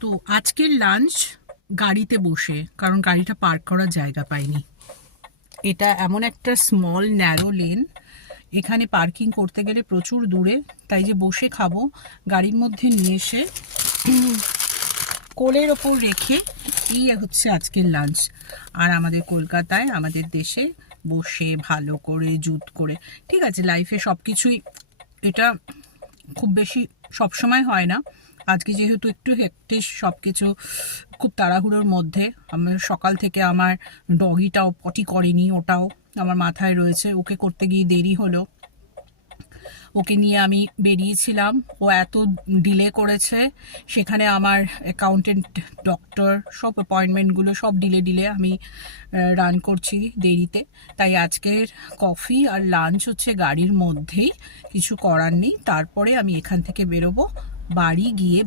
তো আজকের লাঞ্চ গাড়িতে বসে, কারণ গাড়িটা পার্ক করার জায়গা পাইনি। এটা এমন একটা স্মল ন্যারো লেন, এখানে পার্কিং করতে গেলে প্রচুর দূরে, তাই যে বসে খাবো গাড়ির মধ্যে নিয়ে এসে কোলের ওপর রেখে। এই হচ্ছে আজকের লাঞ্চ। আর আমাদের কলকাতায়, আমাদের দেশে বসে ভালো করে জুত করে, ঠিক আছে, লাইফে সব কিছুই, এটা খুব বেশি সবসময় হয় না। আজকে যেহেতু একটু হেক্টিক সব কিছু, খুব তাড়াহুড়োর মধ্যে, আমার সকাল থেকে আমার ডগিটাও পটি করেনি, ওটাও আমার মাথায় রয়েছে, ওকে করতে গিয়ে দেরি হলো। ওকে নিয়ে আমি বেরিয়েছিলাম, ও এত ডিলে করেছে, সেখানে আমার অ্যাকাউন্টেন্ট, ডক্টর, সব অ্যাপয়েন্টমেন্টগুলো সব ডিলে আমি রান করছি দেরিতে। তাই আজকের কফি আর লাঞ্চ হচ্ছে গাড়ির মধ্যেই, কিছু করার নেই। তারপরে আমি এখান থেকে বেরোবো, বাড়ি গিয়ে